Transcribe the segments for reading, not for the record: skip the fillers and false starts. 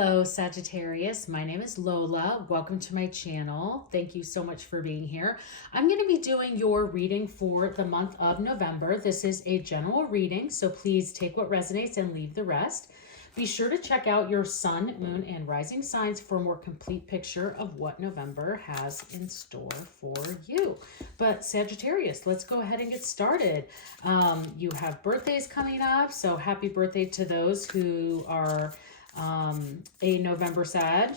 Hello, Sagittarius. My name is Lola. Welcome to my channel. Thank you so much for being here. I'm going to be doing your reading for the month of November. This is a general reading, so please take what resonates and leave the rest. Be sure to check out your sun, moon, and rising signs for a more complete picture of what November has in store for you. But Sagittarius, let's go ahead and get started. You have birthdays coming up, so happy birthday to those who are a November Sag.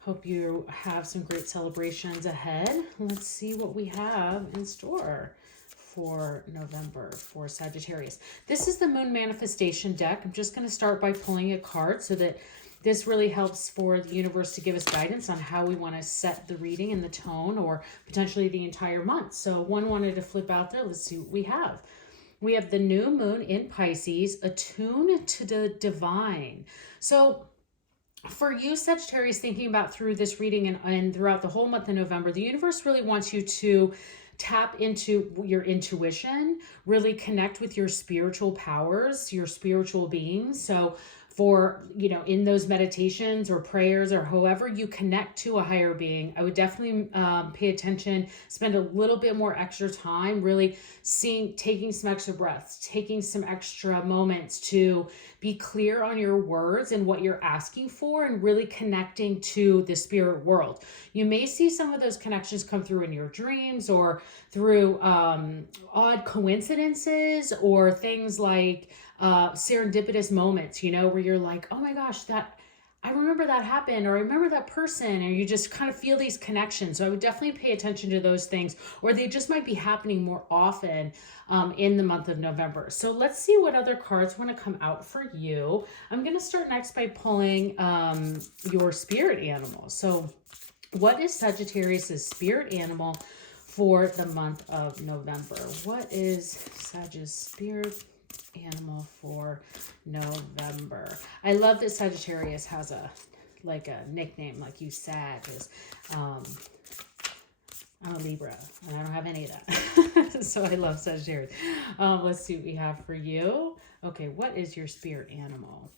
Hope you have some great celebrations ahead. Let's see what we have in store for November for Sagittarius. This is the Moon Manifestation deck. I'm just going to start by pulling a card so that this really helps for the universe to give us guidance on how we want to set the reading and the tone, or potentially the entire month. So one wanted to flip out there. Let's see what we have. We have the new moon in Pisces, attuned to the divine. So for you, Sagittarius, thinking about through this reading and throughout the whole month of November, the universe really wants you to tap into your intuition, really connect with your spiritual powers, your spiritual beings. So for, in those meditations or prayers or however you connect to a higher being, I would definitely pay attention, spend a little bit more extra time really taking some extra breaths, taking some extra moments to be clear on your words and what you're asking for, and really connecting to the spirit world. You may see some of those connections come through in your dreams, or through odd coincidences, or things like serendipitous moments, where you're like, oh my gosh, I remember that happened, or I remember that person, and you just kind of feel these connections. So I would definitely pay attention to those things, or they just might be happening more often in the month of November. So let's see what other cards want to come out for you. I'm going to start next by pulling your spirit animal. So what is Sagittarius's spirit animal for the month of November? What is Sagittarius spirit animal for November? I love that Sagittarius has a nickname like you, Sag. I'm a Libra and I don't have any of that. So I love Sagittarius. Let's see what we have for you. Okay, what is your spirit animal?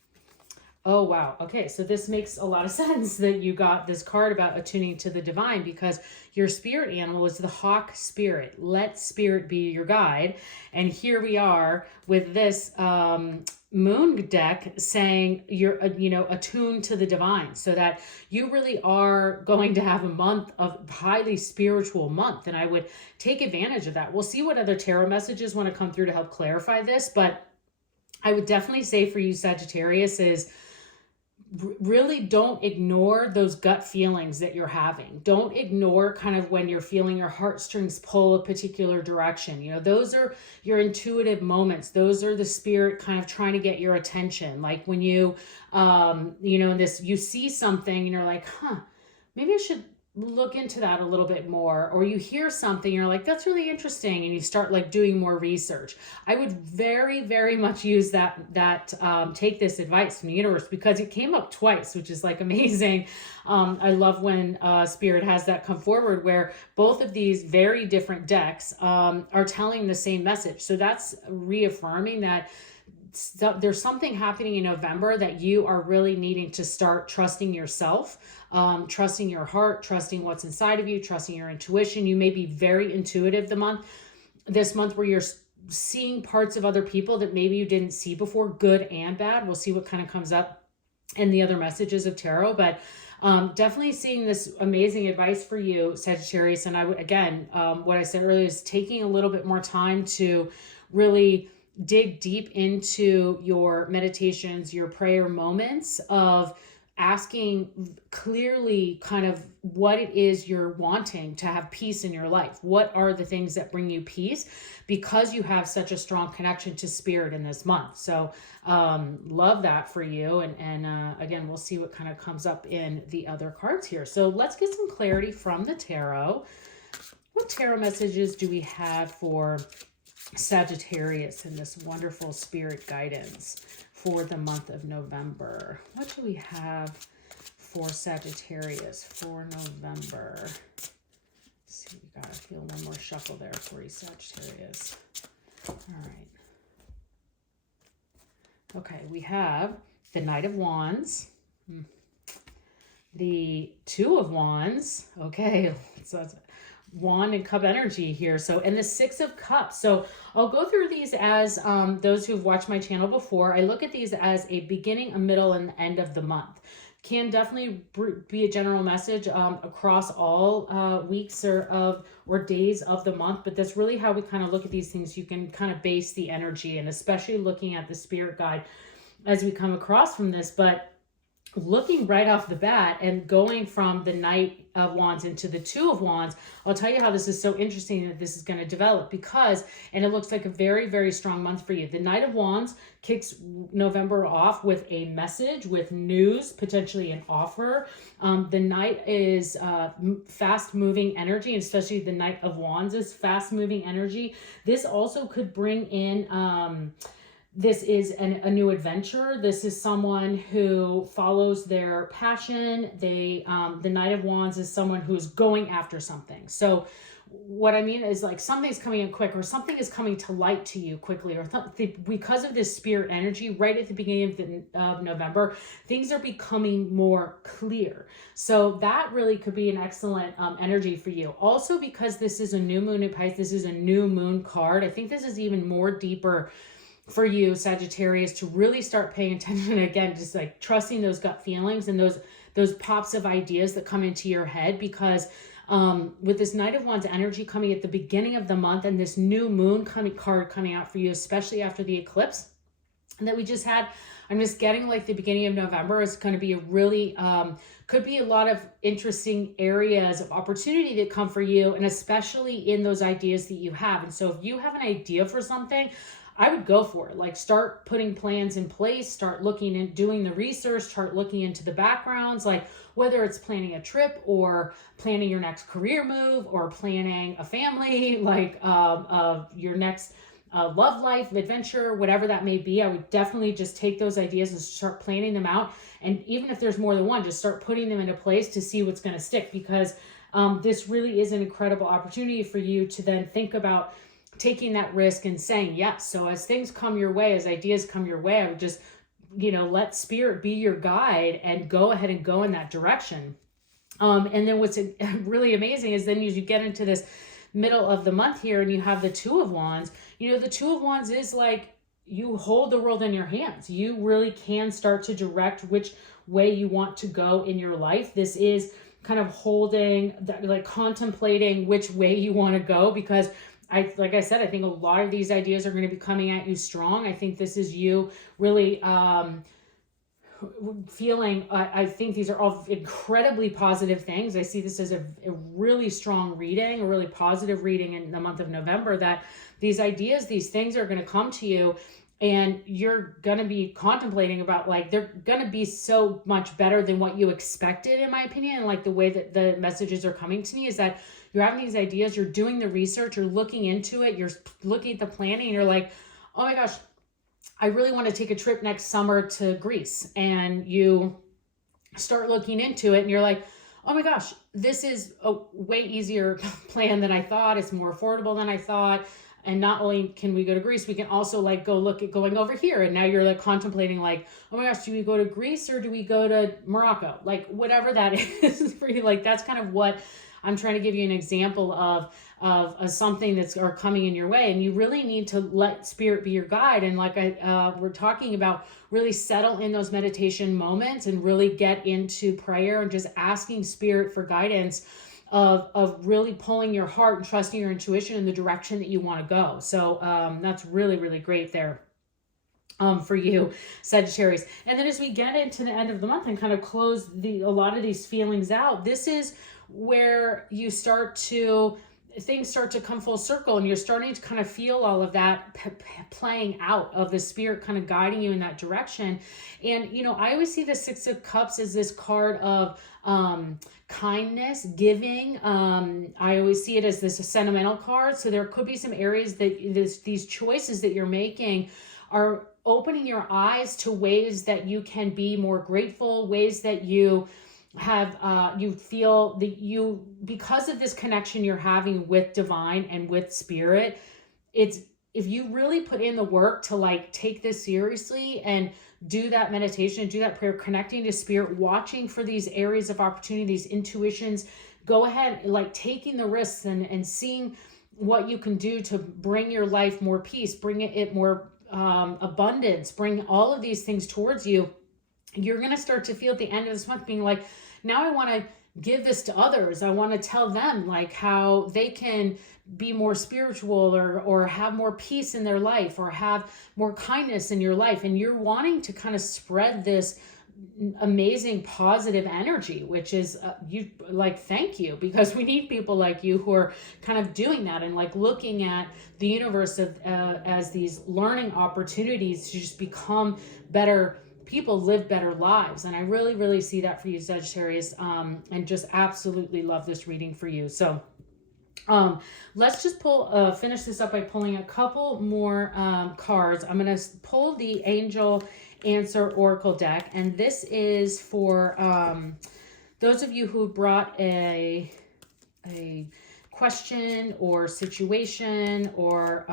Oh, wow. Okay, so this makes a lot of sense that you got this card about attuning to the divine, because your spirit animal is the hawk spirit. Let spirit be your guide. And here we are with this moon deck saying you're, attuned to the divine, so that you really are going to have a month of highly spiritual month. And I would take advantage of that. We'll see what other tarot messages want to come through to help clarify this. But I would definitely say for you, Sagittarius, is really don't ignore those gut feelings that you're having. Don't ignore kind of when you're feeling your heartstrings pull a particular direction. Those are your intuitive moments. Those are the spirit kind of trying to get your attention. Like when you, you see something and you're like, maybe I should look into that a little bit more. Or you hear something, you're like, that's really interesting, and you start doing more research. I would very, very much use take this advice from the universe, because it came up twice, which is amazing. I love when spirit has that come forward, where both of these very different decks are telling the same message. So that's reaffirming that there's something happening in November that you are really needing to start trusting yourself, trusting your heart, trusting what's inside of you, trusting your intuition. You may be very intuitive this month, where you're seeing parts of other people that maybe you didn't see before, good and bad. We'll see what kind of comes up in the other messages of tarot, but definitely seeing this amazing advice for you, Sagittarius. And I would, again, what I said earlier is taking a little bit more time to really dig deep into your meditations, your prayer moments of asking clearly kind of what it is you're wanting to have peace in your life. What are the things that bring you peace? Because you have such a strong connection to spirit in this month. So love that for you. And again, we'll see what kind of comes up in the other cards here. So let's get some clarity from the tarot. What tarot messages do we have for Sagittarius in this wonderful spirit guidance for the month of November? What do we have for Sagittarius for November? Let's see, we gotta feel one more shuffle there for you, Sagittarius. All right. Okay, we have the Knight of Wands. The Two of Wands. Okay, so it's Wand and Cup energy here. So, and the Six of Cups. So I'll go through these as those who've watched my channel before. I look at these as a beginning, a middle, and the end of the month. Can definitely be a general message across all weeks or days of the month, but that's really how we kind of look at these things. You can kind of base the energy, and especially looking at the spirit guide as we come across from this. But looking right off the bat and going from the Knight of Wands into the Two of Wands, I'll tell you how this is so interesting that this is going to develop, because, and it looks like a very, very strong month for you. The Knight of Wands kicks November off with a message, with news, potentially an offer. The Knight is fast moving energy, and especially the Knight of Wands is fast moving energy. This also could bring in, this is a new adventure. This is someone who follows their passion. The Knight of Wands is someone who's going after something. So what I mean is, like, something's coming in quick, or something is coming to light to you quickly, or because of this spirit energy right at the beginning of November, things are becoming more clear. So that really could be an excellent energy for you. Also, because this is a new moon in Pisces, this is a new moon card. I think this is even more deeper for you, Sagittarius, to really start paying attention again, just like trusting those gut feelings and those pops of ideas that come into your head, because with this Knight of Wands energy coming at the beginning of the month, and this new moon card coming out for you, especially after the eclipse that we just had, I'm just getting like the beginning of November is going to be a really, could be a lot of interesting areas of opportunity that come for you, and especially in those ideas that you have. And so if you have an idea for something, I would go for it. Like, start putting plans in place, start looking and doing the research, start looking into the backgrounds, like whether it's planning a trip or planning your next career move or planning a family, like your next love life, adventure, whatever that may be. I would definitely just take those ideas and start planning them out. And even if there's more than one, just start putting them into place to see what's going to stick, because this really is an incredible opportunity for you to then think about taking that risk and saying yes. So as things come your way, as ideas come your way, I would just, let spirit be your guide and go ahead and go in that direction. And then what's really amazing is then as you get into this middle of the month here and you have the Two of Wands, the Two of Wands is like, you hold the world in your hands. You really can start to direct which way you want to go in your life. This is kind of holding, like contemplating which way you want to go, because like I said, I think a lot of these ideas are going to be coming at you strong. I think this is you really feeling, I think these are all incredibly positive things. I see this as a really strong reading, a really positive reading in the month of November, that these ideas, these things are going to come to you, and you're going to be contemplating about, like, they're going to be so much better than what you expected, in my opinion. And like the way that the messages are coming to me is that you're having these ideas, you're doing the research, you're looking into it, you're looking at the planning, and you're like, oh my gosh, I really want to take a trip next summer to Greece. And you start looking into it and you're like, oh my gosh, this is a way easier plan than I thought. It's more affordable than I thought. And not only can we go to Greece, we can also like go look at going over here. And now you're like contemplating like, oh my gosh, do we go to Greece or do we go to Morocco? Like whatever that is for you. Like that's kind of what I'm trying to give you an example of something that's are coming in your way. And you really need to let spirit be your guide. And like we're talking about, really settle in those meditation moments and really get into prayer and just asking spirit for guidance of really pulling your heart and trusting your intuition in the direction that you want to go. So that's really, really great there for you, Sagittarius. And then as we get into the end of the month and kind of close a lot of these feelings out, this is where you things start to come full circle, and you're starting to kind of feel all of that playing out of the spirit kind of guiding you in that direction. And, I always see the Six of Cups as this card of kindness, giving. I always see it as this sentimental card. So there could be some areas that these choices that you're making are opening your eyes to ways that you can be more grateful, ways that you have you feel that you, because of this connection you're having with divine and with spirit, it's, if you really put in the work to like take this seriously and do that meditation, do that prayer, connecting to spirit, watching for these areas of opportunity, these intuitions. Go ahead, like taking the risks and seeing what you can do to bring your life more peace, bring it more abundance, bring all of these things towards you. You're going to start to feel at the end of this month being like, now I want to give this to others. I want to tell them like how they can be more spiritual or have more peace in their life or have more kindness in your life. And you're wanting to kind of spread this amazing positive energy, which is you like, thank you, because we need people like you who are kind of doing that and like looking at the universe of as these learning opportunities to just become better people, live better lives. And I really, really see that for you, Sagittarius, and just absolutely love this reading for you. So let's just finish this up by pulling a couple more cards. I'm going to pull the Angel Answer Oracle deck, and this is for those of you who brought a question or situation or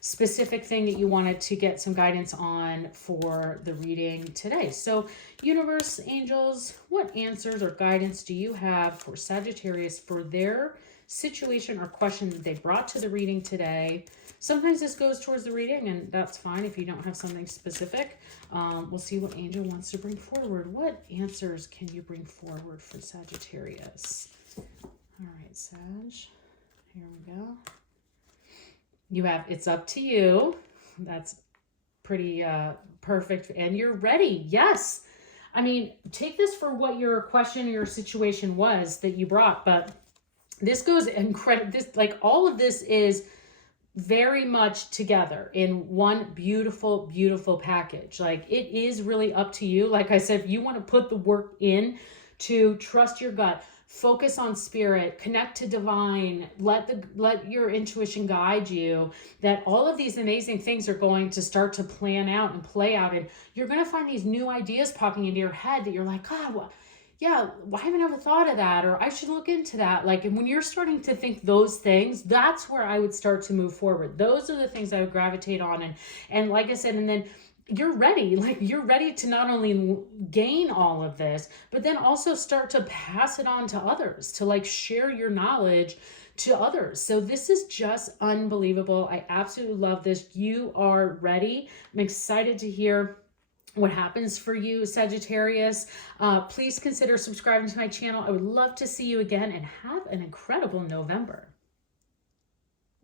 specific thing that you wanted to get some guidance on for the reading today. So universe, angels, what answers or guidance do you have for Sagittarius for their situation or question that they brought to the reading today? Sometimes this goes towards the reading, and that's fine if you don't have something specific. We'll see what angel wants to bring forward. What answers can you bring forward for Sagittarius? All right, Sag, here we go. You have, it's up to you. That's pretty perfect. And you're ready. Yes. I mean, take this for what your question or your situation was that you brought, but this goes incredible. This, like, all of this is very much together in one beautiful, beautiful package. Like, it is really up to you. Like I said, if you want to put the work in to trust your gut, focus on spirit, connect to divine, let your intuition guide you, that all of these amazing things are going to start to plan out and play out. And you're going to find these new ideas popping into your head that you're like, oh, well, yeah, I haven't ever thought of that, or I should look into that. Like, and when you're starting to think those things, that's where I would start to move forward. Those are the things I would gravitate on. And like I said, and then you're ready. Like, you're ready to not only gain all of this, but then also start to pass it on to others, to like share your knowledge to others. So this is just unbelievable. I absolutely love this. You are ready. I'm excited to hear what happens for you, Sagittarius. Please consider subscribing to my channel. I would love to see you again, and have an incredible November.